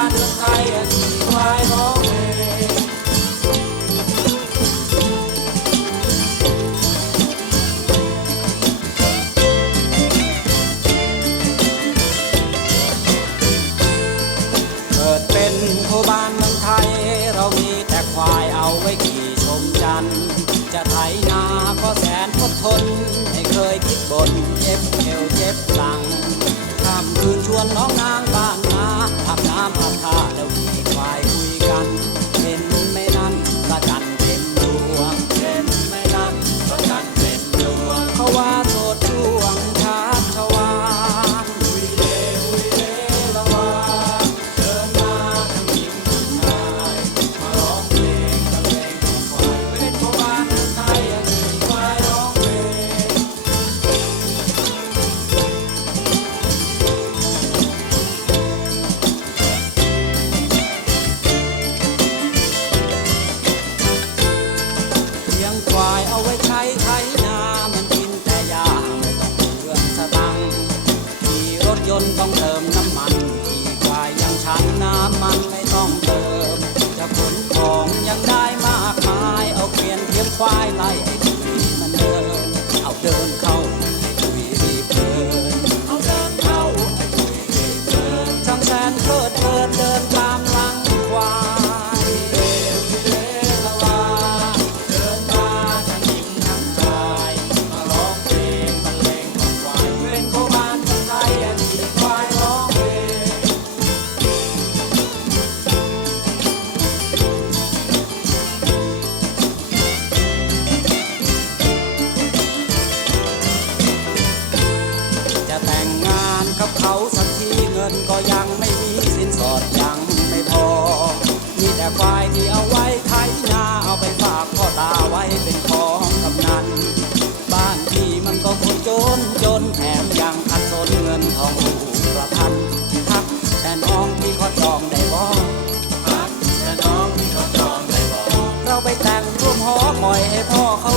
าเปิดเป็นโคบานเมืองไทย เรามีแต่ควายเอาไว้ขี่ชมจันทร์จะไถนาก็แสนอดทน ไม่เคยคิดบนเจ็บเอวเจ็บหลัง นต้องเติม ก็ยังไม่มีสินสอดยังไม่พอ มีแต่ควายที่เอาไว้ไถนาเอาไปฝากพ่อตาไว้เป็นของกำนัน บ้านที่มันก็คนจนจนแถมยังขัดสนเงินทองถูกประพันทักแต่น้องที่ขอจองได้บ่ทักแต่น้องที่ขอจองได้บอกเราไปแต่งร่วมหอคอยให้พ่อเขา